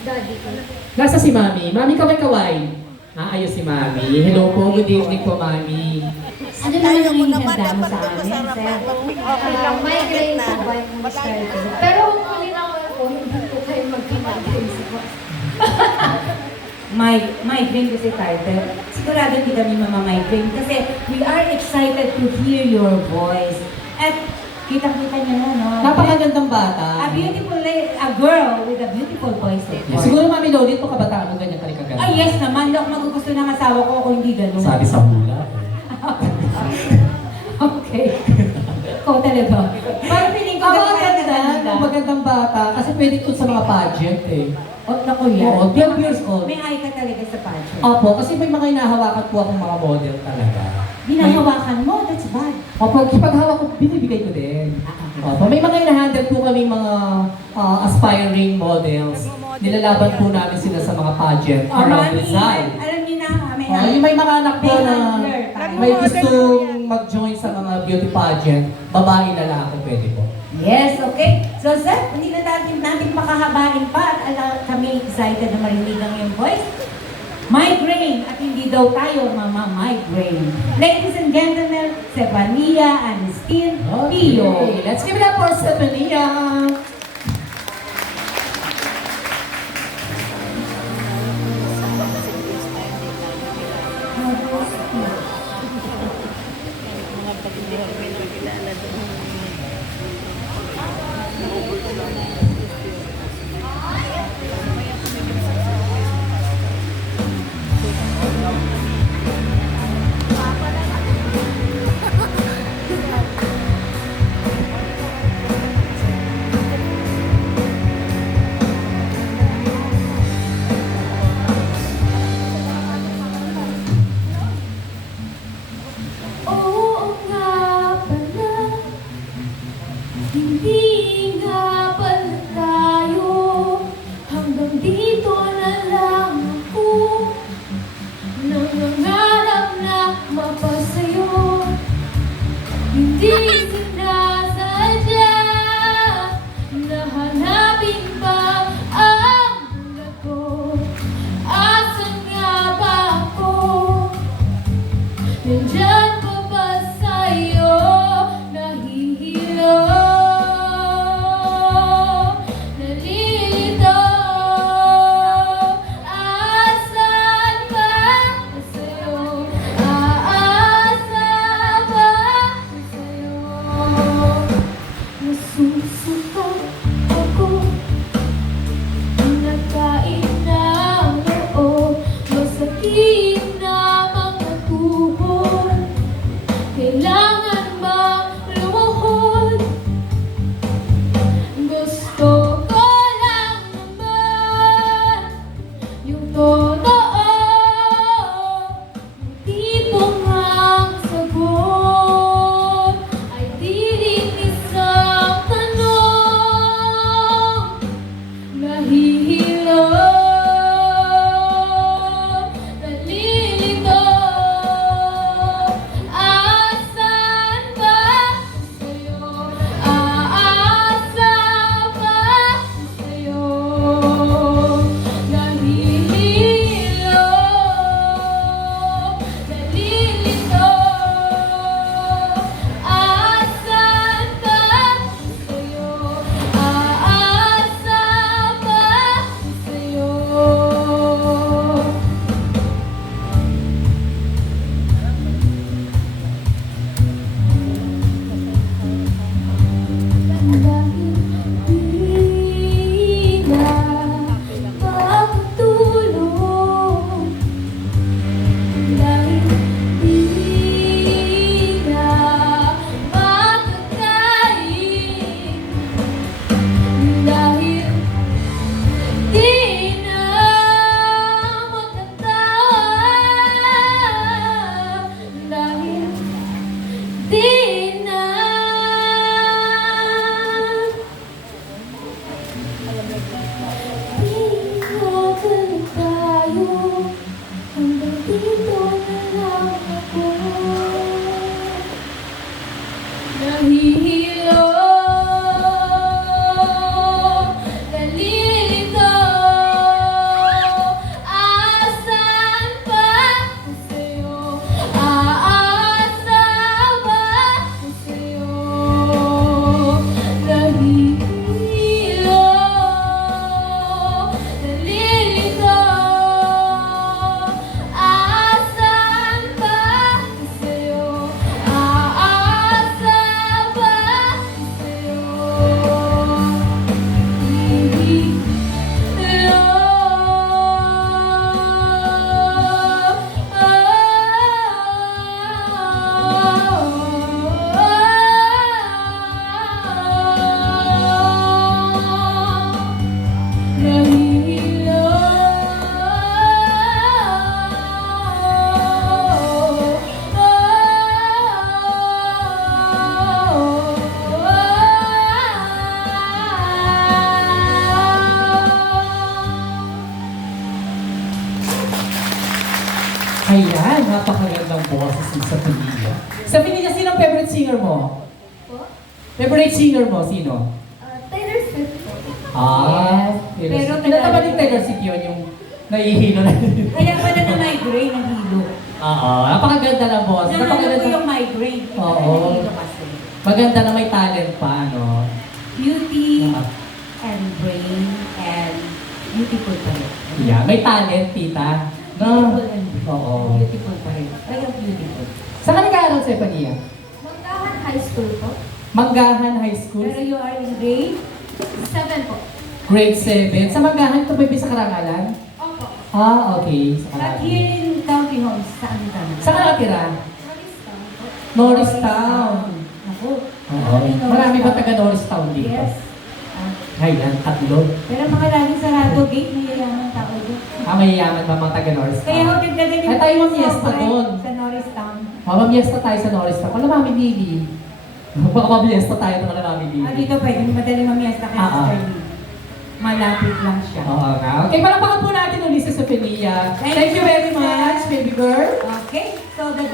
Daddy ko. Nasa si Mami. Mami, kaway-kaway. Ayos si Mami. Hello po, good evening po, Mami. Ano naman ang ihanda mo sa amin, sir? Okay lang, migraine po ba yung style ko? Pero huli na ako, hindi po kayo mag-migraine sa boss. Migraine kasi title. Sigurado hindi kami mamamigraine kasi we are excited to hear your voice. At kitang-kita niyo na, no? Napakagandang bata. A girl with a beautiful voice. Of course. Siguro, Mami Lolit po kabataan mo ganyan kalikaganda. Ay, yes naman. Hindi ako magugusto ng asawa ko kung hindi ganun. Sabi sa hula. Okay. Ikaw talaga. Parang piling ko Magandang bata. Kasi pwede ito sa mga pageant eh. Oh, naku yan. Oo, 12 years old. May eye ka talaga sa pageant. Opo, kasi may mga hinahawakan po akong mga model talaga. Binahawakan mo, that's bad. Opo, kapag hawak ko, binibigay ko din. Opo, may mga hinahandle po kami mga aspiring models. Nilalaban po namin sila sa mga pageant around Rizal. Alam niyo na, Yung may mga anak po na may gustong mag-join sa mga beauty pageant, babae, lalaki, pwede po. Yes, okay. So, sir, hindi na natin makahabain pa at kami excited na marinig ang iyong voice. Migraine at hindi daw tayo mama-migraine. Ladies and gentlemen, Stefania Anistin Pio. Okay, let's give it up for Stefania. Oo nga pala, hindi nga pala tayo, hanggang dito na lang ako, nangangarap na mapasayo, hindi sinasadya, na hanapin pa ang bulat ko, asan nga ba ako? Nandyan pa ba sa'yo? Nahihilo, nalilito, asan ba sa'yo? Aasa ba sa'yo? Nasusuka ako, nagkain ng loob, masakit na mga tuhod. Kailangan bang lumuhod? Gusto ko lang naman yung totoo, yung tipong ang sagot ay di rin isang tanong. Nahihilo, nalilito, asan ba sa'yo? Aasa ba sa'yo? Nahihilo, nalilito, asan ba sa'yo? Aasa ba sa'yo? Dahil di na makatulog, dahil di na makakain, dahil di na makatawa, dahil di na Pinagkal tayo, hanggang dito na lang ako. Nahihilo, nalilito, Ayan, napakagandang boses ni Sophia. Sophia, sino ang favorite singer mo? Po? Favorite singer mo, sino? Taylor Swift po. Ah, Pero pero kinataban ni Taylor Swift yun, yung nahihilo na. Kaya pala na migraine ang hilo. Oo, napakaganda ng boses. Nahanap ko Napakaganda. yung migraine. Kaya Oo. pala nahilo kasi. Maganda na may talent pa, ano? Beauty Ah, and brain and beautiful pa rin. yeah, may talent, tita. No? Beautiful and Oo. beautiful pa rin. Kaya beautiful. Saan ka nag-aaral, Stephania? Manggahan High School po. Manggahan High School, Pero you are in grade 7 po. grade 7. Sa Manggahan, ito ba yung sa Karangalan? Opo. Ah, okay. Sa But Karangalan. here in County Homes, saan ka na? Saan ka nakatira? Morristown po. Norristown. Ako. Oo. Marami ba taga Norristown dito? Yes. Ah, Ayan, tatlo. pero mga laging sarado gate, mayayaman tao doon. Ah, mayayaman ba mga taga Norristown? Kaya ako nagdadali Ay, tayo mamiesta sa doon. Sa Norristown. Mamamiesta tayo sa Norristown. Wala, Mami Lily. Baka mamiesta tayo ng wala, Mami Lily. Ah, dito pwede madali mamiesta kay Ah, ah. Sister Lee. Malapit lang siya. Oo nga. Okay, palakpakan po natin ulit si Sophia. Thank you very much, baby girl. Okay, so the